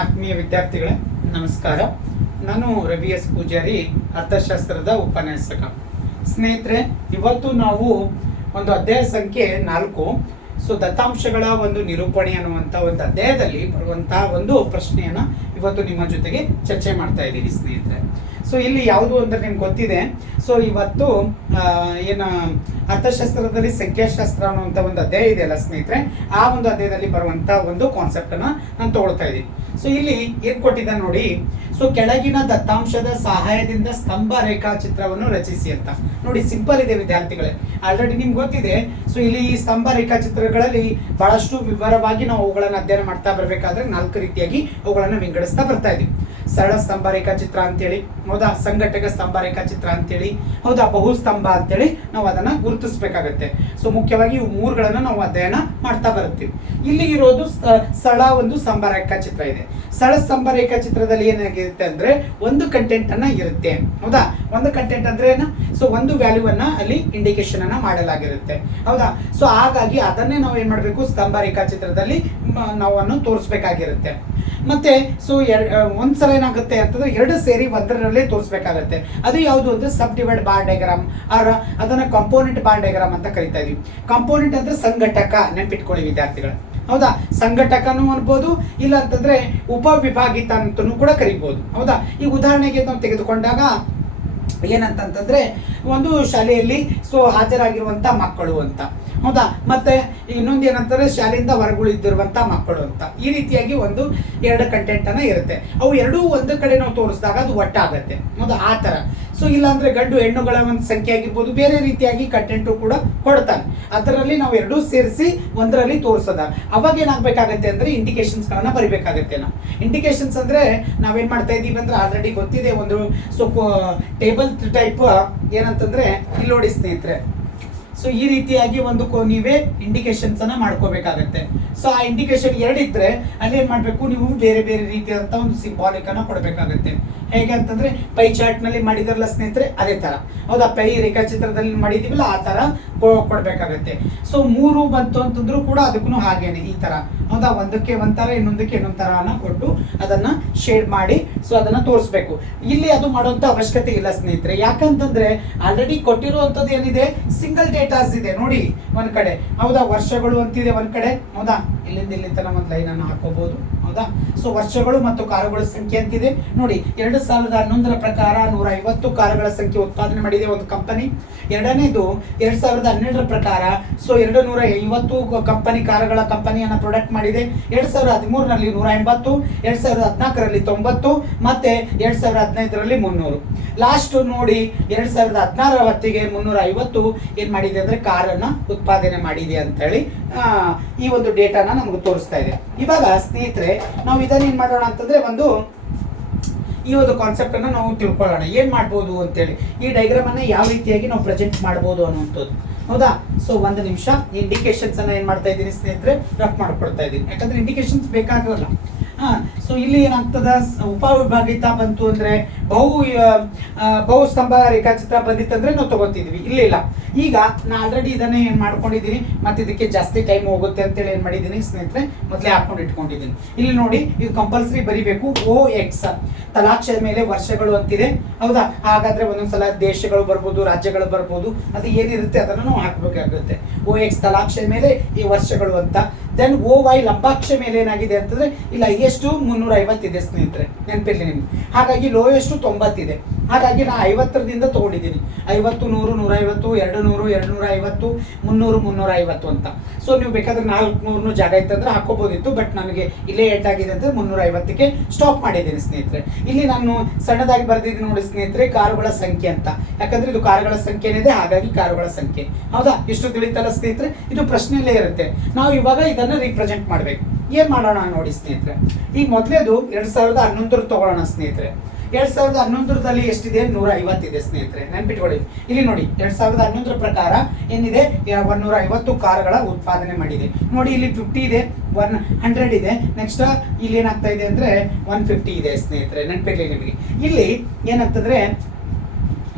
ಆತ್ಮೀಯ ವಿದ್ಯಾರ್ಥಿಗಳೇ, ನಮಸ್ಕಾರ. ನಾನು ರವಿ ಎಸ್. ಪೂಜಾರಿ, ಅರ್ಥಶಾಸ್ತ್ರದ ಉಪನ್ಯಾಸಕ. ಸ್ನೇಹಿತರೆ, ಇವತ್ತು ನಾವು ಒಂದು ಅಧ್ಯಾಯ ಸಂಖ್ಯೆ ನಾಲ್ಕು, ಸೊ ದತ್ತಾಂಶಗಳ ಒಂದು ನಿರೂಪಣೆ ಅನ್ನುವಂಥ ಒಂದು ಅಧ್ಯಾಯದಲ್ಲಿ ಬರುವಂತಹ ಒಂದು ಪ್ರಶ್ನೆಯನ್ನ ಇವತ್ತು ನಿಮ್ಮ ಜೊತೆಗೆ ಚರ್ಚೆ ಮಾಡ್ತಾ ಇದ್ದೀನಿ ಸ್ನೇಹಿತರೆ. ಸೊ ಇಲ್ಲಿ ಯಾವುದು ಅಂತ ನಿಮ್ಗೆ ಗೊತ್ತಿದೆ. ಸೊ ಇವತ್ತು ಏನು, ಅರ್ಥಶಾಸ್ತ್ರದಲ್ಲಿ ಸಂಖ್ಯಾಶಾಸ್ತ್ರ ಅನ್ನುವಂಥ ಒಂದು ಅಧ್ಯಾಯ ಇದೆಯಲ್ಲ ಸ್ನೇಹಿತರೆ. ಆ ಒಂದು ಅಧ್ಯಾಯದಲ್ಲಿ ಬರುವಂತ ಒಂದು ಕಾನ್ಸೆಪ್ಟ್ ಅನ್ನ ನಾನು ತಗೊಳ್ತಾ ಇದ್ದೀನಿ ಸೊ ಇಲ್ಲಿ ಏನ್ ಕೊಟ್ಟಿದ್ದ ನೋಡಿ. ಸೊ ಕೆಳಗಿನ ದತ್ತಾಂಶದ ಸಹಾಯದಿಂದ ಸ್ತಂಭ ರೇಖಾಚಿತ್ರವನ್ನು ರಚಿಸಿ ಅಂತ. ನೋಡಿ ಸಿಂಪಲ್ ಇದೆ ವಿದ್ಯಾರ್ಥಿಗಳೇ. ಆಲ್ರೆಡಿ ನಿಮ್ಗೆ ಗೊತ್ತಿದೆ. ಸೊ ಇಲ್ಲಿ ಈ ಸ್ತಂಭ ರೇಖಾಚಿತ್ರಗಳಲ್ಲಿ ಬಹಳಷ್ಟು ವಿವರವಾಗಿ ನಾವು ಅವುಗಳನ್ನು ಅಧ್ಯಯನ ಮಾಡ್ತಾ ಬರಬೇಕಾದ್ರೆ ನಾಲ್ಕು ರೀತಿಯಾಗಿ ಅವುಗಳನ್ನು ವಿಂಗಡಿಸ್ತಾ ಬರ್ತಾ ಇದ್ದೀವಿ ಸರಳ ಸ್ತಂಭ ರೇಖಾಚಿತ್ರ ಅಂತೇಳಿ. ಹೌದಾ? ಸಂಘಟಕ ಸ್ತಂಭ ರೇಖಾಚಿತ್ರ ಅಂತೇಳಿ. ಹೌದಾ? ಬಹುಸ್ತಂಭ ಅಂತೇಳಿ ನಾವು ಅದನ್ನ ಗುರುತಿಸ್ಬೇಕಾಗತ್ತೆ. ಸೊ ಮುಖ್ಯವಾಗಿ ಇವು ಮೂರುಗಳನ್ನು ನಾವು ಅಧ್ಯಯನ ಮಾಡ್ತಾ ಬರುತ್ತೀವಿ. ಇಲ್ಲಿ ಇರೋದು ಸಳ ಒಂದು ಸ್ತಂಭ ರೇಖಾಚಿತ್ರ ಇದೆ. ಸಳ ಸ್ತಂಭ ರೇಖಾಚಿತ್ರದಲ್ಲಿ ಏನಾಗಿರುತ್ತೆ ಅಂದ್ರೆ ಒಂದು ಕಂಟೆಂಟ್ ಅನ್ನ ಇರುತ್ತೆ. ಹೌದಾ? ಒಂದು ಕಂಟೆಂಟ್ ಅಂದ್ರೆ ಏನು? ಸೊ ಒಂದು ವ್ಯಾಲ್ಯೂ ಅನ್ನು ಅಲ್ಲಿ ಇಂಡಿಕೇಶನ್ ಅನ್ನ ಮಾಡಲಾಗಿರುತ್ತೆ. ಹೌದಾ? ಸೊ ಹಾಗಾಗಿ ಅದನ್ನೇ ನಾವು ಏನ್ ಮಾಡಬೇಕು? ಸ್ತಂಭ ರೇಖಾಚಿತ್ರದಲ್ಲಿ ನಾವು ಅನ್ನು ತೋರಿಸ್ಬೇಕಾಗಿರುತ್ತೆ. ಮತ್ತೆ ಸೊ ಒಂದ್ಸಲ ಏನಾಗುತ್ತೆ ಅಂತಂದ್ರೆ ಎರಡು ಸೇರಿ ಒಂದರಲ್ಲೇ ತೋರಿಸ್ಬೇಕಾಗತ್ತೆ. ಅದು ಯಾವುದು ಅಂದ್ರೆ sub divide bar diagram or ಅದನ್ನ ಕಾಂಪೋನೆಂಟ್ ಬಾರ್ ಡೈಗ್ರಾಮ್ ಅಂತ ಕರಿತಾ ಇದೀವಿ. ಕಾಂಪೋನೆಂಟ್ ಅಂದ್ರೆ ಸಂಘಟಕ ನೆನ್ಪಿಟ್ಕೊಳ್ಳಿ ವಿದ್ಯಾರ್ಥಿಗಳು. ಹೌದಾ? ಸಂಘಟಕನೂ ಅನ್ಬೋದು, ಇಲ್ಲ ಅಂತಂದ್ರೆ ಉಪವಿಭಾಗಿತ ಅಂತನೂ ಕೂಡ ಕರಿಬಹುದು ಹೌದಾ? ಈ ಉದಾಹರಣೆಗೆ ನಾವು ತೆಗೆದುಕೊಂಡಾಗ ಏನಂತಂತಂದ್ರೆ, ಒಂದು ಶಾಲೆಯಲ್ಲಿ ಸೊ ಹಾಜರಾಗಿರುವಂತ ಮಕ್ಕಳು ಅಂತ. ಹೌದಾ? ಮತ್ತೆ ಇನ್ನೊಂದು ಏನಂತಾರೆ, ಶಾಲೆಯಿಂದ ಹೊರಗುಳಿದಿರುವಂತ ಮಕ್ಕಳು ಅಂತ. ಈ ರೀತಿಯಾಗಿ ಒಂದು ಎರಡು ಕಂಟೆಂಟ್ ಅನ್ನ ಇರುತ್ತೆ. ಅವು ಎರಡೂ ಒಂದು ಕಡೆ ನಾವು ತೋರಿಸಿದಾಗ ಅದು ಒಟ್ಟಾಗತ್ತೆ. ಹೌದಾ? ಆ ತರ ಸೊ ಇಲ್ಲಾಂದ್ರೆ ಗಂಡು ಹೆಣ್ಣುಗಳ ಒಂದು ಸಂಖ್ಯೆ ಆಗಿರ್ಬೋದು, ಬೇರೆ ರೀತಿಯಾಗಿ ಕಂಟೆಂಟು ಕೂಡ ಕೊಡ್ತಾನೆ ಅದರಲ್ಲಿ ನಾವು ಎರಡೂ ಸೇರಿಸಿ ಒಂದರಲ್ಲಿ ತೋರಿಸೋದ. ಅವಾಗ ಏನಾಗಬೇಕಾಗತ್ತೆ ಅಂದ್ರೆ ಇಂಡಿಕೇಶನ್ಸ್ ಗಳನ್ನ ಬರಿಬೇಕಾಗತ್ತೆ ನಾವು. ಇಂಡಿಕೇಶನ್ಸ್ ಅಂದ್ರೆ ನಾವೇನ್ ಮಾಡ್ತಾ ಇದ್ದೀವಿ ಅಂದ್ರೆ ಆಲ್ರೆಡಿ ಗೊತ್ತಿದೆ, ಒಂದು ಸೊ ಟೇಬಲ್ ಟೈಪ್ ಏನಂತಂದ್ರೆ, ಇಲ್ಲಿ ನೋಡಿ ಸ್ನೇಹಿತರೆ. ಸೊ ಈ ರೀತಿಯಾಗಿ ಒಂದು ನೀವೇ ಇಂಡಿಕೇಶನ್ಸ್ ಅನ್ನ ಮಾಡ್ಕೋಬೇಕಾಗತ್ತೆ. ಸೊ ಆ ಇಂಡಿಕೇಶನ್ ಎರಡಿದ್ರೆ ಅಲ್ಲಿ ಏನ್ ಮಾಡ್ಬೇಕು? ನೀವು ಬೇರೆ ಬೇರೆ ರೀತಿಯಾದಂತ ಒಂದು ಸಿಂಬಾಲಿಕ್ ಅನ್ನ ಕೊಡಬೇಕಾಗತ್ತೆ. ಹೇಗೆ ಅಂತಂದ್ರೆ, ಪೈ ಚಾರ್ಟ್ನಲ್ಲಿ ಮಾಡಿದಾರಲ್ಲ ಸ್ನೇಹಿತರೆ, ಅದೇ ತರ. ಹೌದಾ? ಪೈ ರೇಖಾಚಿತ್ರದಲ್ಲಿ ಮಾಡಿದೀವಲ್ಲ, ಆ ತರ ಕೊಡ್ಬೇಕಾಗತ್ತೆ. ಸೊ ಮೂರು ಬಂತು ಅಂತಂದ್ರು ಕೂಡ ಅದಕ್ಕೂ ಹಾಗೇನೆ, ಈ ತರ. ಹೌದಾ? ಒಂದಕ್ಕೆ ಒಂಥರ ಇನ್ನೊಂದಕ್ಕೆ ಇನ್ನೊಂದ್ ಅನ್ನ ಕೊಟ್ಟು ಅದನ್ನ ಶೇಡ್ ಮಾಡಿ ಸೊ ಅದನ್ನ ತೋರಿಸ್ಬೇಕು. ಇಲ್ಲಿ ಅದು ಮಾಡುವಂತ ಅವಶ್ಯಕತೆ ಇಲ್ಲ ಸ್ನೇಹಿತರೆ. ಯಾಕಂತಂದ್ರೆ ಆಲ್ರೆಡಿ ಕೊಟ್ಟಿರುವಂತದ್ದು ಏನಿದೆ? ಸಿಂಗಲ್ ಡೇಟಾಸ್ ಇದೆ. ನೋಡಿ, ಒಂದ್ ಕಡೆ. ಹೌದಾ, ವರ್ಷಗಳು ಅಂತಿದೆ ಒಂದ್ ಕಡೆ? ಹೌದಾ? ಇಲ್ಲಿಂದ ಇಲ್ಲಿ ತನಕ ಒಂದು ಲೈನ್ ಅನ್ನು ಹಾಕೋಬಹುದು ಹೌದಾ? ಸೊ ವರ್ಷಗಳು ಮತ್ತು ಕಾರುಗಳ ಸಂಖ್ಯೆ ಅಂತಿದೆ. ನೋಡಿ, ಎರಡು ಸಾವಿರದ ಹನ್ನೊಂದರ ಪ್ರಕಾರ ನೂರ ಐವತ್ತು ಕಾರುಗಳ ಸಂಖ್ಯೆ ಉತ್ಪಾದನೆ ಮಾಡಿದೆ ಒಂದು ಕಂಪನಿ ಎರಡನೇದು, ಎರಡು ಸಾವಿರದ ಹನ್ನೆರಡರ ಪ್ರಕಾರ ಸೊ ಎರಡು ನೂರ ಐವತ್ತು ಕಂಪನಿ ಕಾರುಗಳ ಕಂಪನಿಯನ್ನ ಪ್ರೊಡಕ್ಟ್ ಮಾಡಿದೆ. ಎರಡು ಸಾವಿರದ ಹದಿಮೂರರಲ್ಲಿ ನೂರ ಎಂಬತ್ತು ಎರಡು ಸಾವಿರದ ಹದಿನಾಲ್ಕರಲ್ಲಿ ತೊಂಬತ್ತು, ಮತ್ತೆ ಎರಡು ಸಾವಿರದ ಹದಿನೈದರಲ್ಲಿ ಮುನ್ನೂರು. ಲಾಸ್ಟ್ ನೋಡಿ, ಎರಡು ಸಾವಿರದ ಹದಿನಾರರ ಹೊತ್ತಿಗೆ ಮುನ್ನೂರ ಐವತ್ತು ಏನು ಮಾಡಿದೆ ಅಂದ್ರೆ ಕಾರನ್ನ ಉತ್ಪಾದನೆ ಮಾಡಿದೆ ಅಂತ ಹೇಳಿ ಈ ಒಂದು ಡೇಟಾನ ನಮಗೆ ತೋರಿಸ್ತಾ ಇದೆ. ಇವಾಗ ಸ್ನೇಹಿತರೆ ನಾವು ಇದನ್ನ ಏನ್ ಮಾಡೋಣ ಅಂತಂದ್ರೆ ಒಂದು ಈ ಒಂದು ಕಾನ್ಸೆಪ್ಟ್ ಅನ್ನ ನಾವು ತಿಳ್ಕೊಳ್ಳೋಣ. ಏನ್ ಮಾಡ್ಬೋದು ಅಂತೇಳಿ. ಈ ಡೈಗ್ರಾಮ್ ಅನ್ನ ಯಾವ ರೀತಿಯಾಗಿ ನಾವು ಪ್ರೆಸೆಂಟ್ ಮಾಡ್ಬೋದು ಅನ್ನುವಂಥದ್ದು. ಹೌದಾ? ಸೊ ಒಂದು ನಿಮಿಷ. ಇಂಡಿಕೇಶನ್ಸ್ ಅನ್ನ ಏನ್ ಮಾಡ್ತಾ ಇದ್ದೀನಿ ಸ್ನೇಹಿತರೆ? ರಫ್ ಮಾಡ್ಕೊಡ್ತಾ ಇದ್ದೀನಿ. ಯಾಕಂದ್ರೆ ಇಂಡಿಕೇಶನ್ಸ್ ಬೇಕಾಗಲ್ಲ. ಸೊ ಇಲ್ಲಿ ಏನಾಗ್ತದ? ಉಪ ಉಪವಿಭಾಗಿತ ಬಂತು ಅಂದ್ರೆ ಬಹು ಬಹು ಸ್ತಂಭ ರೇಖಾಚಿತ್ರ ಬಂದಿತ್ತಂದ್ರೆ ನಾವು ತಗೋತಿದ್ವಿ. ಇಲ್ಲ ಇಲ್ಲ. ಈಗ ನಾ ಆಲ್ರೆಡಿ ಇದನ್ನೇ ಏನು ಮಾಡ್ಕೊಂಡಿದ್ದೀನಿ ಮತ್ತೆ ಇದಕ್ಕೆ ಜಾಸ್ತಿ ಟೈಮ್ ಹೋಗುತ್ತೆ ಅಂತೇಳಿ ಏನು ಮಾಡಿದ್ದೀನಿ ಸ್ನೇಹಿತರೆ, ಮೊದಲೇ ಹಾಕೊಂಡು ಇಟ್ಕೊಂಡಿದ್ದೀನಿ ಇಲ್ಲಿ ನೋಡಿ, ಇದು ಕಂಪಲ್ಸರಿ ಬರಿಬೇಕು. ಓ ಎಕ್ಸ್ ತಲಾಕ್ಷದ ಮೇಲೆ ವರ್ಷಗಳು ಅಂತಿದೆ. ಹೌದಾ? ಹಾಗಾದ್ರೆ ಒಂದೊಂದ್ಸಲ ದೇಶಗಳು ಬರ್ಬೋದು, ರಾಜ್ಯಗಳು ಬರ್ಬೋದು, ಅದು ಏನಿರುತ್ತೆ ಅದನ್ನು ನಾವು ಹಾಕಬೇಕಾಗುತ್ತೆ. ಓ ಎಕ್ಸ್ ತಲಾಕ್ಷದ ಮೇಲೆ ಈ ವರ್ಷಗಳು ಅಂತ. ದೆನ್ ಓ ವೈ ಲಂಬಾಕ್ಷ ಮೇಲೆ ಏನಾಗಿದೆ ಅಂತಂದ್ರೆ ಇಲ್ಲ ಎಷ್ಟು ಮುನ್ನೂರ ಐವತ್ತಿದೆ ಸ್ನೇಹಿತರೆ. ನೆನಪಿರ್ಲಿ ನಿಮ್ಗೆ. ಹಾಗಾಗಿ ಲೋಯೆಸ್ಟ್ ತೊಂಬತ್ತಿದೆ. ಹಾಗಾಗಿ ನಾ ಐವತ್ತರದಿಂದ ತಗೊಂಡಿದ್ದೀನಿ. ಐವತ್ತು, ನೂರು, ನೂರೈವತ್ತು, ಎರಡು ನೂರು, ಎರಡು ನೂರ ಐವತ್ತು ಮುನ್ನೂರು ಮುನ್ನೂರ ಐವತ್ತು ಅಂತ. ಸೊ ನೀವು ಬೇಕಾದ್ರೆ ನಾಲ್ಕು ನೂರು ಜಾಗ ಇತ್ತಂದ್ರೆ ಹಾಕೋಬೋದಿತ್ತು ಬಟ್ ನನಗೆ ಇಲ್ಲೇ ಏಟಾಗಿದೆ ಅಂದರೆ ಮುನ್ನೂರ ಐವತ್ತಕ್ಕೆ ಸ್ಟಾಪ್ ಮಾಡಿದ್ದೀನಿ ಸ್ನೇಹಿತರೆ. ಇಲ್ಲಿ ನಾನು ಸಣ್ಣದಾಗಿ ಬರೆದಿದ್ದೀನಿ ನೋಡಿ ಸ್ನೇಹಿತರೆ, ಕಾರುಗಳ ಸಂಖ್ಯೆ ಅಂತ. ಯಾಕಂದ್ರೆ ಇದು ಕಾರುಗಳ ಸಂಖ್ಯೆ ಏನಿದೆ ಹಾಗಾಗಿ ಕಾರುಗಳ ಸಂಖ್ಯೆ. ಹೌದಾ? ಇಷ್ಟು ತಿಳಿತಲ್ಲ ಸ್ನೇಹಿತರೆ? ಇದು ಪ್ರಶ್ನೆಯಲ್ಲೇ ಇರುತ್ತೆ. ನಾವು ಇವಾಗ ಇದನ್ನ ರೀಪ್ರೆಸೆಂಟ್ ಮಾಡ್ಬೇಕು. ಏನ್ ಮಾಡೋಣ ನೋಡಿ ಸ್ನೇಹಿತರೆ? ಈಗ ಮೊದಲೇದು ಎರಡು ಸಾವಿರದ ಹನ್ನೊಂದರ ತಗೊಳ್ಳೋಣ ಸ್ನೇಹಿತರೆ. ಎರಡ್ ಸಾವಿರದ ಹನ್ನೊಂದರದಲ್ಲಿ ಎಷ್ಟಿದೆ? ನೂರ ಐವತ್ತಿದೆ ಸ್ನೇಹಿತರೆ. ನೆನ್ಪಿಟ್ಕೊಳ್ಳಿ. ಇಲ್ಲಿ ನೋಡಿ, ಎರಡ್ ಸಾವಿರದ ಹನ್ನೊಂದರ ಪ್ರಕಾರ ಏನಿದೆ? ಒನ್ನೂರ ಐವತ್ತು ಕಾರುಗಳ ಉತ್ಪಾದನೆ ಮಾಡಿದೆ. ನೋಡಿ, ಇಲ್ಲಿ ಫಿಫ್ಟಿ ಇದೆ, ಒನ್ ಹಂಡ್ರೆಡ್ ಇದೆ. ನೆಕ್ಸ್ಟ್ ಇಲ್ಲಿ ಏನಾಗ್ತಾ ಇದೆ ಅಂದ್ರೆ ಒನ್ ಫಿಫ್ಟಿ ಇದೆ ಸ್ನೇಹಿತರೆ. ನೆನ್ಪಿರ್ಲಿ ನಿಮಗೆ. ಇಲ್ಲಿ ಏನಂತಂದ್ರೆ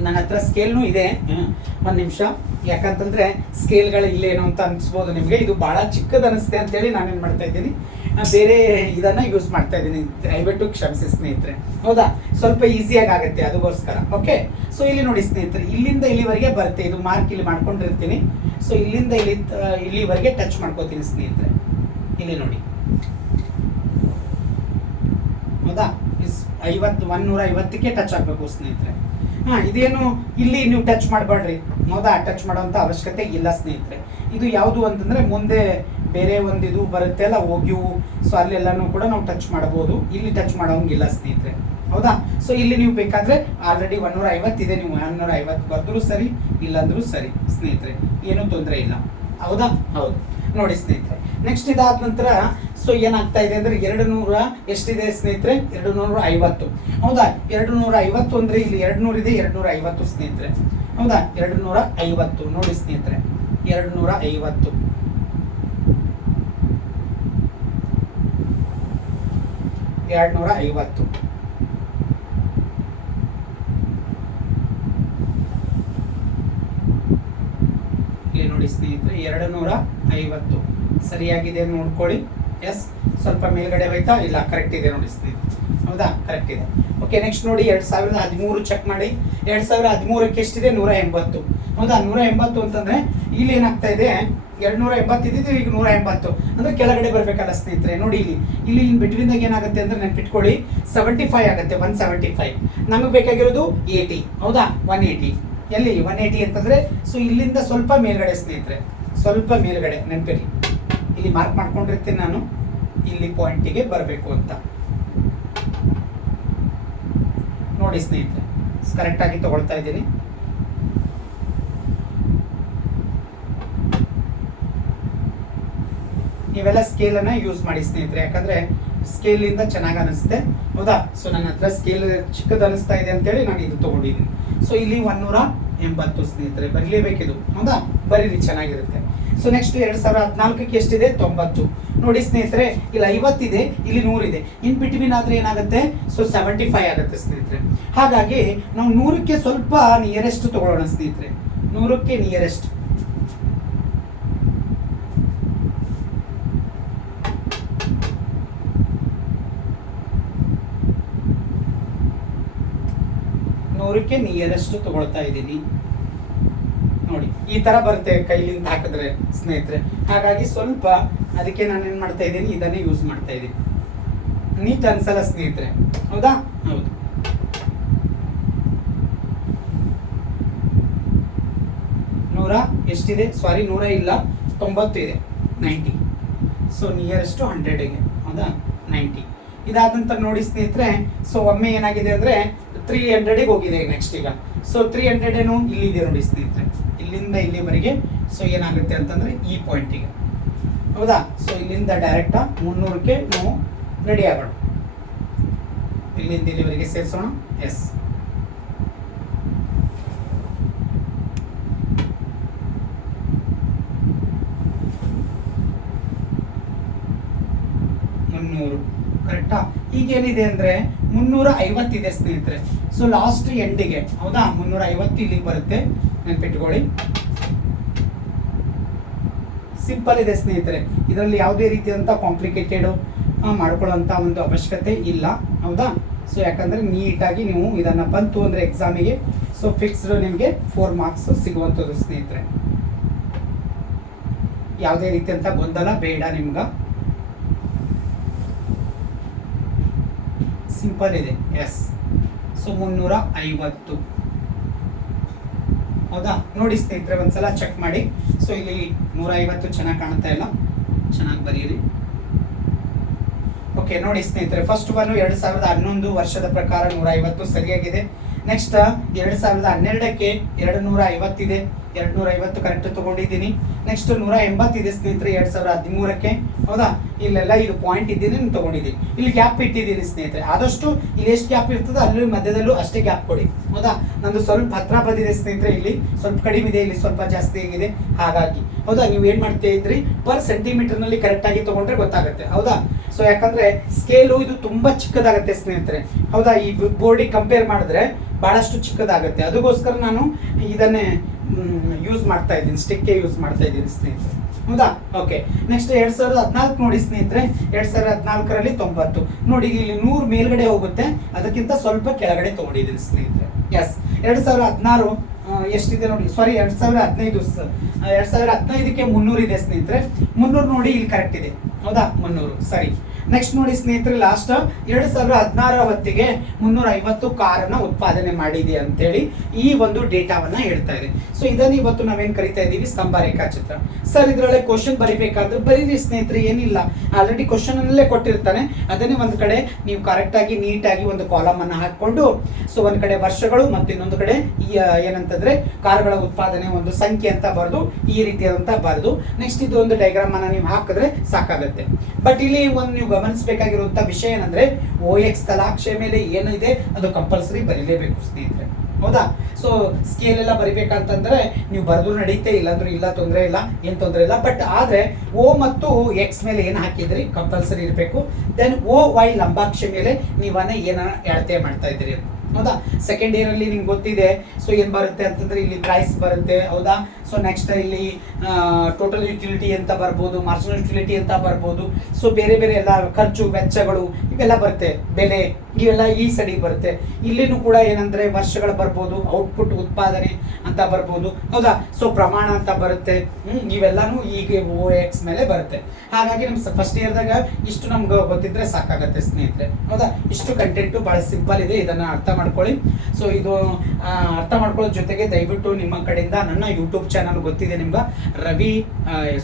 ನನ್ನ ಹತ್ರ ಸ್ಕೇಲ್ನೂ ಇದೆ. ಒಂದು ನಿಮಿಷ. ಯಾಕಂತಂದ್ರೆ ಸ್ಕೇಲ್ಗಳು ಇಲ್ಲೇನು ಅಂತ ಅನ್ಸ್ಬೋದು ನಿಮಗೆ. ಇದು ಭಾಳ ಚಿಕ್ಕದು ಅನಿಸುತ್ತೆ ಅಂತೇಳಿ ನಾನೇನು ಮಾಡ್ತಾ ಇದ್ದೀನಿ. ಬೇರೆ ಇದನ್ನ ಯೂಸ್ ಮಾಡ್ತಾ ಇದ್ದೀನಿ. ದಯವಿಟ್ಟು ಕ್ಷಮಿಸಿ ಸ್ನೇಹಿತರೆ. ಹೌದಾ? ಸ್ವಲ್ಪ ಈಸಿಯಾಗಿ ಆಗುತ್ತೆ ಅದಕ್ಕೋಸ್ಕರ ಓಕೆ ಸೊ ಇಲ್ಲಿ ನೋಡಿ ಸ್ನೇಹಿತರೆ ಇಲ್ಲಿಂದ ಇಲ್ಲಿವರೆಗೆ ಬರುತ್ತೆ. ಇದು ಮಾರ್ಕ್ ಇಲ್ಲಿ ಮಾಡ್ಕೊಂಡಿರ್ತೀನಿ. ಸೊ ಇಲ್ಲಿಂದ ಇಲ್ಲಿ ಇಲ್ಲಿವರೆಗೆ ಟಚ್ ಮಾಡ್ಕೋತೀನಿ ಸ್ನೇಹಿತರೆ. ಇಲ್ಲಿ ನೋಡಿ. ಹೌದಾ? ಐವತ್ತು ಒನ್ನೂರ ಐವತ್ತಕ್ಕೆ ಟಚ್ ಆಗಬೇಕು ಸ್ನೇಹಿತರೆ. ಹಾ, ಇದೇನು ಇಲ್ಲಿ ನೀವು ಟಚ್ ಮಾಡಬೇಡ್ರಿ. ಹೌದಾ ಟಚ್ ಮಾಡೋಂಥ ಅವಶ್ಯಕತೆ ಇಲ್ಲ ಸ್ನೇಹಿತರೆ. ಇದು ಯಾವುದು ಅಂತಂದ್ರೆ ಮುಂದೆ ಬೇರೆ ಒಂದು ಇದು ಬರುತ್ತೆ ಅಲ್ಲ ಹೋಗ್ಯೂ ಸೊ ಅಲ್ಲೆಲ್ಲನೂ ಕೂಡ ನಾವು ಟಚ್ ಮಾಡಬಹುದು ಇಲ್ಲಿ ಟಚ್ ಮಾಡೋಂಗಿಲ್ಲ ಸ್ನೇಹಿತರೆ. ಹೌದಾ? ಸೊ ಇಲ್ಲಿ ನೀವು ಬೇಕಾದರೆ ಆಲ್ರೆಡಿ ಒನ್ನೂರ ಇದೆ. ನೀವು ಒನ್ನೂರ ಐವತ್ತು ಬರ್ದ್ರು ಸರಿ, ಇಲ್ಲಾಂದ್ರೂ ಸರಿ ಸ್ನೇಹಿತರೆ. ಏನೂ ತೊಂದರೆ ಇಲ್ಲ. ಹೌದಾ? ಹೌದು. ನೋಡಿ ಸ್ನೇಹಿತರೆ. ನೆಕ್ಸ್ಟ್ ಇದಾದ ನಂತರ ಸೊ ಏನಾಗ್ತಾ ಇದೆ ಅಂದ್ರೆ ಎರಡು ನೂರ ಎಷ್ಟಿದೆ ಸ್ನೇಹಿತರೆ? ಎರಡು ನೂರ ಐವತ್ತು ಹೌದಾ? ಎರಡು ನೂರ ಐವತ್ತು ಅಂದ್ರೆ ಇಲ್ಲಿ ಎರಡು ನೂರ ಇದೆ ಎರಡು ನೂರ ಐವತ್ತು ಸ್ನೇಹಿತರೆ. ಹೌದಾ? ಎರಡು ನೂರ ಐವತ್ತು ನೋಡಿ ಸ್ನೇಹಿತರೆ. ಎರಡು ನೂರ ಐವತ್ತು ಎರಡು ನೂರ ಐವತ್ತು ನೋಡಿ ಸ್ನೇಹಿತರೆ ಎರಡು ನೂರ ಐವತ್ತು. ಸರಿಯಾಗಿದೆ ನೋಡ್ಕೊಳ್ಳಿ. ಎಸ್ ಸ್ವಲ್ಪ ಮೇಲ್ಗಡೆ ಹೋಯ್ತಾ? ಇಲ್ಲ ಕರೆಕ್ಟ್ ಇದೆ ನೋಡಿ ಸ್ನೇಹಿತರೆ. ಹೌದಾ? ಕರೆಕ್ಟ್ ಇದೆ. ಓಕೆ ನೆಕ್ಸ್ಟ್ ನೋಡಿ ಎರಡು ಸಾವಿರದ ಹದಿಮೂರು ಚೆಕ್ ಮಾಡಿ. ಎರಡು ಸಾವಿರದ ಹದಿಮೂರಕ್ಕೆ ಎಷ್ಟಿದೆ? ನೂರ ಎಂಬತ್ತು. ಹೌದಾ? ನೂರ ಎಂಬತ್ತು ಅಂತಂದ್ರೆ ಇಲ್ಲಿ ಏನಾಗ್ತಾ ಇದೆ? ಎರಡು ನೂರ ಎಂಬತ್ತು ಇದ್ದಿದ್ದು ಈಗ ನೂರ ಎಂಬತ್ತು. ಅಂದ್ರೆ ಕೆಳಗಡೆ ಬರಬೇಕಲ್ಲ ಸ್ನೇಹಿತರೆ, ನೋಡಿ ಇಲ್ಲಿ. ಇಲ್ಲಿ ಇನ್ ಬಿಟ್ವೀನ್ದಾಗ ಏನಾಗುತ್ತೆ ಅಂದ್ರೆ ನೆನ್ಪಿಟ್ಕೊಳ್ಳಿ. ಸೆವೆಂಟಿ ಫೈವ್ ಆಗುತ್ತೆ ಒನ್ ಸೆವೆಂಟಿ ಫೈವ್ ನಮಗೆ ಬೇಕಾಗಿರೋದು ಏಯ್ಟಿ ಹೌದಾ? ಒನ್ ಏಯ್ಟಿ ಎಲ್ಲಿ? ಒನ್ ಏಯ್ಟಿ ಅಂತಂದ್ರೆ ಸೊ ಇಲ್ಲಿಂದ ಸ್ವಲ್ಪ ಮೇಲ್ಗಡೆ ಸ್ನೇಹಿತರೆ, ಸ್ವಲ್ಪ ಮೇಲ್ಗಡೆ ನೆನಪಿರಲಿ ಇಲ್ಲಿ ಮಾರ್ಕ್ ಮಾಡ್ಕೊಂಡಿರ್ತೀನಿ ನಾನು. ಇಲ್ಲಿ ಪಾಯಿಂಟಿಗೆ ಬರಬೇಕು ಅಂತ. ನೋಡಿ ಸ್ನೇಹಿತರೆ ಕರೆಕ್ಟಾಗಿ ತಗೊಳ್ತಾ ಇದ್ದೀನಿ. ನೀವೆಲ್ಲ ಸ್ಕೇಲನ್ನ ಯೂಸ್ ಮಾಡಿ ಸ್ನೇಹಿತರೆ, ಯಾಕಂದ್ರೆ ಸ್ಕೇಲ್ ಇಂದ ಚೆನ್ನಾಗಿ ಅನಿಸುತ್ತೆ ಹೌದಾ? ಸೊ ನನ್ನ ಹತ್ರ ಸ್ಕೇಲ್ ಚಿಕ್ಕದು ಅನಿಸ್ತಾ ಇದೆ ಅಂತೇಳಿ ನಾನು ಇದು ತಗೊಂಡಿದ್ದೀನಿ. ಸೊ ಇಲ್ಲಿ ಒನ್ನೂರ ಎಂಬತ್ತು ಸ್ನೇಹಿತರೆ, ಬರಲೇಬೇಕಿದು, ಹೌದಾ? ಬರೀರಿ ಚೆನ್ನಾಗಿರುತ್ತೆ. ಸೊ ನೆಕ್ಸ್ಟ್ ಎರಡ್ ಸಾವಿರದ ಹದಿನಾಲ್ಕಕ್ಕೆ ಎಷ್ಟಿದೆ? ತೊಂಬತ್ತು. ನೋಡಿ ಸ್ನೇಹಿತರೆ, ಇಲ್ಲಿ ಐವತ್ತಿದೆ, ಇಲ್ಲಿ ನೂರಿದೆ. ಇನ್ ಬಿಟ್ವೀನ್ ಆದ್ರೆ ಏನಾಗುತ್ತೆ? ಸೊ ಸೆವೆಂಟಿ ಫೈವ್ ಆಗುತ್ತೆ ಸ್ನೇಹಿತರೆ. ಹಾಗಾಗಿ, ನಾವು ನೂರಕ್ಕೆ ಸ್ವಲ್ಪ ನಿಯರೆಸ್ಟ್ ತಗೊಳ್ಳೋಣ ಸ್ನೇಹಿತರೆ. ನೂರಕ್ಕೆ ನಿಯರೆಸ್ಟ್ ನೂರಕ್ಕೆ ನಿಯರೆಸ್ಟ್ ತಗೊಳ್ತಾ ಇದ್ದೀನಿ. ನೋಡಿ, ಈ ತರ ಬರುತ್ತೆ ಕೈಲಿಂದ ಹಾಕಿದ್ರೆ ಸ್ನೇಹಿತರೆ. ಹಾಗಾಗಿ ಸ್ವಲ್ಪ ಅದಕ್ಕೆ ನಾನು ಏನ್ ಮಾಡ್ತಾ ಇದ್ದೀನಿ, ಇದನ್ನೇ ಯೂಸ್ ಮಾಡ್ತಾ ಇದ್ದೀನಿ. ನೀಟ್ ಅನ್ಸಲ್ಲ ಸ್ನೇಹಿತರೆ. ಹೌದಾ? ಹೌದು. ನೂರ ಎಷ್ಟಿದೆ? ಸಾರಿ ನೂರ ಇಲ್ಲ, ತೊಂಬತ್ತು ಇದೆ. ನೈಂಟಿ. ಸೊ ನಿಯರೆಸ್ಟ್ ಹಂಡ್ರೆಡ್ಗೆ ಹೌದಾ? ನೈಂಟಿ. ಇದಾದಂತ ನೋಡಿ ಸ್ನೇಹಿತರೆ ಸೊ ಒಮ್ಮೆ ಏನಾಗಿದೆ ಅಂದ್ರೆ ತ್ರೀ ಹಂಡ್ರೆಡಿಗೆ ಹೋಗಿದೆ ನೆಕ್ಸ್ಟ್ ಈಗ. ಸೊ ತ್ರೀ ಹಂಡ್ರೆಡ್ ಏನು ಇಲ್ಲಿದೆ ನೋಡಿ ಸ್ನೇಹಿತರೆ. ಇಲ್ಲಿಂದ ಇಲ್ಲಿವರೆಗೆ ಸೊ ಏನಾಗುತ್ತೆ ಅಂತಂದ್ರೆ ಈ ಪಾಯಿಂಟಿಗೆ ಹೌದಾ? ಸೊ ಇಲ್ಲಿಂದ ಡೈರೆಕ್ಟ್ ಮುನ್ನೂರಕ್ಕೆ ನಾವು ರೆಡಿ ಆಗೋಣ. ಇಲ್ಲಿಂದ ಇಲ್ಲಿವರೆಗೆ ಸೇರಿಸೋಣ. ಎಸ್ ಮುನ್ನೂರು. ಕರೆಕ್ಟಾ? ಈಗೇನಿದೆ ಅಂದರೆ ಮುನ್ನೂರ ಐವತ್ತಿದೆ ಸ್ನೇಹಿತರೆ. ಸೊ ಲಾಸ್ಟ್ ಎಂಡಿಗೆ ಹೌದಾ? ಮುನ್ನೂರ ಐವತ್ತು ಇಲ್ಲಿಗೆ ಬರುತ್ತೆ. ನೆನ್ಪಿಟ್ಕೊಳ್ಳಿ. ಸಿಂಪಲ್ ಇದೆ ಸ್ನೇಹಿತರೆ. ಇದರಲ್ಲಿ ಯಾವುದೇ ರೀತಿಯಾದಂಥ ಕಾಂಪ್ಲಿಕೇಟೆಡ್ ಮಾಡ್ಕೊಳ್ಳೋಂಥ ಒಂದು ಅವಶ್ಯಕತೆ ಇಲ್ಲ. ಹೌದಾ? ಸೊ ಯಾಕಂದ್ರೆ ನೀಟಾಗಿ ನೀವು ಇದನ್ನ ಬಂತು ಅಂದ್ರೆ ಎಕ್ಸಾಮಿಗೆ ಸೊ ಫಿಕ್ಸ್ಡ್ ನಿಮಗೆ ಫೋರ್ ಮಾರ್ಕ್ಸ್ ಸಿಗುವಂಥದ್ದು ಸ್ನೇಹಿತರೆ. ಯಾವುದೇ ರೀತಿಯಂಥ ಗೊಂದಲ ಬೇಡ ನಿಮ್ಗೆ. ಸಿಂಪಲ್ ಇದೆ. ಎಸ್ ಸೊ, ಮುನ್ನೂರ ಐವತ್ತು. ಹೌದಾ? ನೋಡಿ ಸ್ನೇಹಿತರೆ, ಒಂದ್ಸಲ ಚೆಕ್ ಮಾಡಿ. ಸೊ, ಇಲ್ಲಿ ನೂರ ಐವತ್ತು ಚೆನ್ನಾಗಿ ಕಾಣ್ತಾ ಇಲ್ಲ? ಚೆನ್ನಾಗಿ ಬರೀರಿ. ಓಕೆ ನೋಡಿ ಸ್ನೇಹಿತರೆ ಫಸ್ಟ್ ಒನ್ ಎರಡು ಸಾವಿರದ ಹನ್ನೊಂದು ವರ್ಷದ ಪ್ರಕಾರ ನೂರ ಐವತ್ತು ಸರಿಯಾಗಿದೆ. ನೆಕ್ಸ್ಟ್ ಎರಡು ಸಾವಿರದ ಹನ್ನೆರಡಕ್ಕೆ ಎರಡು ನೂರ ಐವತ್ತಿದೆ. ಎರಡು ನೂರ ಐವತ್ತು ಕರೆಕ್ಟ್ ತಗೊಂಡಿದ್ದೀನಿ. ನೆಕ್ಸ್ಟ್ ನೂರ ಎಂಬತ್ತಿದೆ ಸ್ನೇಹಿತರೆ, ಎರಡ್ ಸಾವಿರದ ಹದಿಮೂರಕ್ಕೆ. ಹೌದಾ? ಇಲ್ಲೆಲ್ಲ ಇದು ಪಾಯಿಂಟ್ ಇದ್ದೀನಿ, ನಾನು ತಗೊಂಡಿದ್ದೀನಿ. ಇಲ್ಲಿ ಗ್ಯಾಪ್ ಇಟ್ಟಿದ್ದೀನಿ ಸ್ನೇಹಿತರೆ. ಆದಷ್ಟು ಇಲ್ಲಿ ಎಷ್ಟು ಗ್ಯಾಪ್ ಇರ್ತದೋ ಅಲ್ಲಿ ಮಧ್ಯದಲ್ಲೂ ಅಷ್ಟೇ ಗ್ಯಾಪ್ ಕೊಡಿ. ಹೌದಾ? ನಂದು ಸ್ವಲ್ಪ ಹತ್ರ ಬಂದಿದೆ ಸ್ನೇಹಿತರೆ ಇಲ್ಲಿ. ಸ್ವಲ್ಪ ಕಡಿಮೆ ಇದೆ, ಇಲ್ಲಿ ಸ್ವಲ್ಪ ಜಾಸ್ತಿ ಆಗಿದೆ ಹಾಗಾಗಿ. ಹೌದಾ? ನೀವು ಏನು ಮಾಡ್ತಾ ಇದ್ರಿ? ಪರ್ ಸೆಂಟಿಮೀಟರ್ನಲ್ಲಿ ಕರೆಕ್ಟ್ ಆಗಿ ತಗೊಂಡ್ರೆ ಗೊತ್ತಾಗುತ್ತೆ. ಹೌದಾ? ಸೊ ಯಾಕಂದ್ರೆ ಸ್ಕೇಲು ಇದು ತುಂಬಾ ಚಿಕ್ಕದಾಗುತ್ತೆ ಸ್ನೇಹಿತರೆ. ಹೌದಾ? ಈ ಬೋರ್ಡಿಗೆ ಕಂಪೇರ್ ಮಾಡಿದ್ರೆ ಬಹಳಷ್ಟು ಚಿಕ್ಕದಾಗುತ್ತೆ. ಅದಕ್ಕೋಸ್ಕರ ನಾನು ಇದನ್ನೇ ಯೂಸ್ ಮಾಡ್ತಾ ಇದ್ದೀನಿ. ಸ್ಟಿಕ್ಕೇ ಯೂಸ್ ಮಾಡ್ತಾ ಇದ್ದೀನಿ ಸ್ನೇಹಿತರೆ. ಹೌದಾ? ಓಕೆ ನೆಕ್ಸ್ಟ್ ಎರಡ್ ಸಾವಿರದ ಹದಿನಾಲ್ಕು ನೋಡಿ ಸ್ನೇಹಿತರೆ. ಎರಡ್ ಸಾವಿರದ ಹದಿನಾಲ್ಕರಲ್ಲಿ ತೊಂಬತ್ತು. ನೋಡಿ ಇಲ್ಲಿ ನೂರು ಮೇಲ್ಗಡೆ ಹೋಗುತ್ತೆ. ಅದಕ್ಕಿಂತ ಸ್ವಲ್ಪ ಕೆಳಗಡೆ ತಗೊಂಡಿದ್ದೀನಿ ಸ್ನೇಹಿತರೆ. ಎಸ್ ಎರಡ್ ಸಾವಿರದ ಹದಿನಾರು ಎಷ್ಟಿದೆ ನೋಡಿ? ಸಾರಿ ಎರಡ್ ಸಾವಿರದ ಹದಿನೈದು ಎರಡ್ ಸಾವಿರದ ಹದಿನೈದಕ್ಕೆ ಮುನ್ನೂರು ಇದೆ ಸ್ನೇಹಿತರೆ. ಮುನ್ನೂರು ನೋಡಿ ಇಲ್ಲಿ ಕರೆಕ್ಟ್ ಇದೆ. ಹೌದಾ? ಮುನ್ನೂರು. ಸರಿ. ನೆಕ್ಸ್ಟ್ ನೋಡಿ ಸ್ನೇಹಿತರೆ ಲಾಸ್ಟ್ ಎರಡ್ ಸಾವಿರದ ಹದಿನಾರ ಹೊತ್ತಿಗೆ ಮುನ್ನೂರ ಐವತ್ತು ಕಾರನ್ನ ಉತ್ಪಾದನೆ ಮಾಡಿದೆ ಅಂತೇಳಿ ಈ ಒಂದು ಡೇಟಾವನ್ನ ಹೇಳ್ತಾ ಇದೆ. ಸೊ ಇದನ್ನ ಇವತ್ತು ನಾವೇನ್ ಕರಿತಾ ಇದೀವಿ ಸ್ತಂಭ ರೇಖಾಚಿತ್ರ. ಸರ್ ಇದ್ರೊಳಗೆ ಕ್ವಶನ್ ಬರಿಬೇಕಾದ್ರೆ ಬರೀರಿ ಸ್ನೇಹಿತರೆ, ಏನಿಲ್ಲ. ಆಲ್ರೆಡಿ ಕ್ವಶನ್ ಅಲ್ಲೇ ಕೊಟ್ಟಿರ್ತಾನೆ. ಅದನ್ನೇ ಒಂದ್ ಕಡೆ ನೀವು ಕರೆಕ್ಟ್ ಆಗಿ ನೀಟಾಗಿ ಒಂದು ಕಾಲಮ್ ಅನ್ನ ಹಾಕೊಂಡು ಸೊ ಒಂದ್ ಕಡೆ ವರ್ಷಗಳು ಮತ್ತು ಇನ್ನೊಂದು ಕಡೆ ಈ ಏನಂತಂದ್ರೆ ಕಾರುಗಳ ಉತ್ಪಾದನೆ ಒಂದು ಸಂಖ್ಯೆ ಅಂತ ಬರೆದು, ಈ ರೀತಿಯಾದಂತ ಬರೆದು ನೆಕ್ಸ್ಟ್ ಇದು ಒಂದು ಡೈಗ್ರಾಮ್ ಅನ್ನ ನೀವು ಹಾಕಿದ್ರೆ ಸಾಕಾಗುತ್ತೆ. ಬಟ್ ಇಲ್ಲಿ ಒಂದು ನೀವು ಗಮನಿಸಬೇಕಾಗಿರುವಂತ ವಿಷಯ ಏನಂದ್ರೆ ಓ ಎಕ್ಸ್ ತಲಾಕ್ಷೆ ಮೇಲೆ ಏನು ಇದೆ, ಅದು ಕಂಪಲ್ಸರಿ ಬರೀಲೇಬೇಕು ಸ್ನೇಹಿತರೆ. ಹೌದಾ? ಸೊ ಸ್ಕೇಲ್ ಎಲ್ಲ ಬರಿಬೇಕಂತಂದ್ರೆ ನೀವು ಬರೆದು ಇಲ್ಲ, ಅಂದ್ರೆ ಇಲ್ಲ, ತೊಂದರೆ ಇಲ್ಲ, ಏನು ತೊಂದರೆ ಇಲ್ಲ. ಬಟ್ ಆದ್ರೆ ಓ ಮತ್ತು ಎಕ್ಸ್ ಮೇಲೆ ಏನು ಹಾಕಿದ್ರಿ ಕಂಪಲ್ಸರಿ ಇರಬೇಕು. ದೆನ್ ಓ ವೈ ಲಂಬಾಕ್ಷೆ ಮೇಲೆ ನೀವನ್ನ ಏನ ಅಳತೆ ಮಾಡ್ತಾ ಇದ್ದೀರಿ. ಹೌದಾ? ಸೆಕೆಂಡ್ ಇಯರ್ ಅಲ್ಲಿ ನಿಮ್ಗೆ ಗೊತ್ತಿದೆ. ಸೊ ಏನ್ ಬರುತ್ತೆ ಅಂತಂದ್ರೆ ಇಲ್ಲಿ ಪ್ರೈಸ್ ಬರುತ್ತೆ. ಹೌದಾ? ಸೊ ನೆಕ್ಸ್ಟ್ ಇಲ್ಲಿ ಟೋಟಲ್ ಯುಟಿಲಿಟಿ ಅಂತ ಬರ್ಬೋದು ಮಾರ್ಜಿನಲ್ ಯುಟಿಲಿಟಿ ಅಂತ ಬರ್ಬೋದು ಸೊ ಬೇರೆ ಬೇರೆ ಎಲ್ಲ ಖರ್ಚು, ವೆಚ್ಚಗಳು, ಇವೆಲ್ಲ ಬರುತ್ತೆ. ಬೆಲೆ, ಇವೆಲ್ಲ ಈ ಸಡಿ ಬರುತ್ತೆ. ಇಲ್ಲಿನೂ ಕೂಡ ಏನಂದ್ರೆ, ವರ್ಷಗಳು ಬರ್ಬೋದು ಔಟ್ಪುಟ್ ಉತ್ಪಾದನೆ ಅಂತ ಬರ್ಬೋದು. ಹೌದಾ? ಸೊ ಪ್ರಮಾಣ ಅಂತ ಬರುತ್ತೆ. ಇವೆಲ್ಲಾನು ಈಗ ಓ ಎಕ್ಸ್ ಮೇಲೆ ಬರುತ್ತೆ. ಹಾಗಾಗಿ ನಮ್ ಫಸ್ಟ್ ಇಯರ್ದಾಗ ಇಷ್ಟು ನಮ್ಗೆ ಗೊತ್ತಿದ್ರೆ ಸಾಕಾಗತ್ತೆ, ಸ್ನೇಹಿತರೆ. ಹೌದಾ? ಇಷ್ಟು ಕಂಟೆಂಟು ಬಹಳ ಸಿಂಪಲ್ ಇದೆ, ಇದನ್ನ ಅರ್ಥ ಮಾಡ್ಕೊಳ್ಳಿ. ಸೊ ಇದು ಅರ್ಥ ಮಾಡ್ಕೊಳ್ಳೋ ಜೊತೆಗೆ ದಯವಿಟ್ಟು ನಿಮ್ಮ ಕಡೆಯಿಂದ ನನ್ನ ಯೂಟ್ಯೂಬ್ ಚಾನಲ್ ಗೊತ್ತಿದೆ ನಿಮ್ಗೆ? Ravi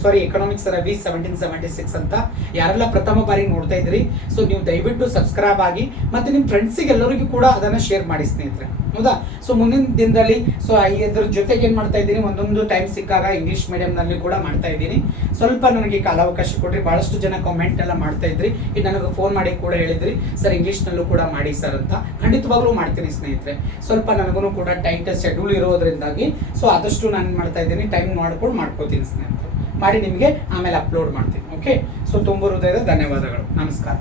sorry economics Ravi seventeen seventy six ಅಂತ. ಯಾರೆಲ್ಲ ಪ್ರಥಮ ಬಾರಿ ನೋಡ್ತಾ ಇದ್ರಿ ಸೊ ನೀವು ದಯವಿಟ್ಟು ಸಬ್ಸ್ಕ್ರೈಬ್ ಆಗಿ, ಮತ್ತೆ ನಿಮ್ಮ ಫ್ರೆಂಡ್ಸಿಗೆ ಎಲ್ಲರಿಗೂ ಕೂಡ ಅದನ್ನ ಶೇರ್ ಮಾಡಿ ಸ್ನೇಹಿತರೆ. ಹೌದಾ? ಸೊ ಮುಂದಿನ ದಿನದಲ್ಲಿ ಸೊ ಇದ್ರ ಜೊತೆಗೆ ಏನು ಮಾಡ್ತಾ ಇದ್ದೀನಿ, ಒಂದೊಂದು ಟೈಮ್ ಸಿಕ್ಕಾಗ ಇಂಗ್ಲಿಷ್ ಮೀಡಿಯಂನಲ್ಲಿ ಕೂಡ ಮಾಡ್ತಾ ಇದ್ದೀನಿ. ಸ್ವಲ್ಪ ನನಗೆ ಕಾಲಾವಕಾಶ ಕೊಟ್ಟರೆ ಬಹಳಷ್ಟು ಜನ ಕಾಮೆಂಟ್ ಎಲ್ಲ ಮಾಡ್ತಾ ಇದ್ರಿ. ನನಗೆ ಫೋನ್ ಮಾಡಿ ಕೂಡ ಹೇಳಿದ್ರಿ. ಸರ್ ಇಂಗ್ಲೀಷ್ನಲ್ಲೂ ಕೂಡ ಮಾಡಿ ಸರ್ ಅಂತ. ಖಂಡಿತವಾಗ್ಲೂ ಮಾಡ್ತೀನಿ, ಸ್ನೇಹಿತರೆ. ಸ್ವಲ್ಪ ನನಗೂ ಕೂಡ ಟೈಟ್ ಶೆಡ್ಯೂಲ್ ಇರೋದ್ರಿಂದಾಗಿ ಸೊ ಆದಷ್ಟು ನಾನು ಮಾಡ್ತಾ ಇದ್ದೀನಿ ಟೈಮ್ ಮಾಡ್ಕೊಂಡು ಮಾಡ್ಕೋತೀನಿ, ಸ್ನೇಹಿತರೆ. ಮಾಡಿ ನಿಮಗೆ ಆಮೇಲೆ ಅಪ್ಲೋಡ್ ಮಾಡ್ತೀನಿ ಓಕೆ ಸೊ ತುಂಬ ಹೃದಯದ ಧನ್ಯವಾದಗಳು. ನಮಸ್ಕಾರ.